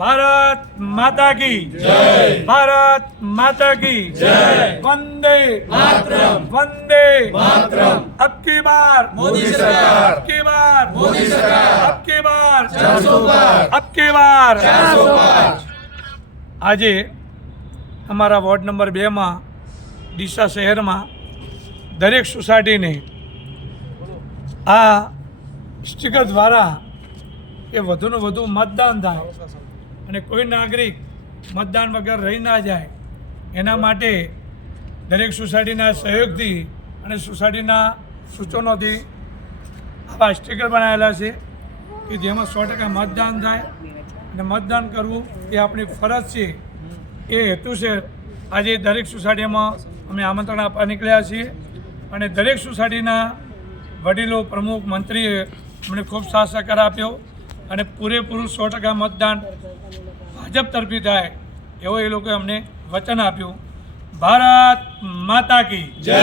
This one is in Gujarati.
भारत माता की जय, भारत माता की जय, वंदे मातरम, वंदे मातरम। अब की बार मोदी सरकार, अब की बार मोदी सरकार, अब की बार 400 पार, अब की बार 400 पार। આજે અમારા વોર્ડ નંબર 2 માં ડીસા શહેરમાં દરેક સોસાયટીને આ સ્ટીકર દ્વારા એ વધુને વધુ મતદાન થાય અને કોઈ નાગરિક મતદાન વગર રહી ના જાય એના માટે દરેક સોસાયટીના સહયોગથી અને સોસાયટીના સૂચનોથી આવા સ્ટીકર બનાવેલા છે કે જેમાં 100% મતદાન થાય અને મતદાન કરવું એ આપણી ફરજ છે। એ હેતુસર આજે દરેક સોસાયટીમાં અમે આમંત્રણ આપવા નીકળ્યા છીએ અને દરેક સોસાયટીના વડીલો પ્રમુખ મંત્રીએ અમને ખૂબ સાથ સહકાર આપ્યો અને પૂરેપૂરું 100% મતદાન ભાજપ તરફી થાય એવો એ લોકોએ અમને વચન આપ્યું। ભારત માતા કી જય।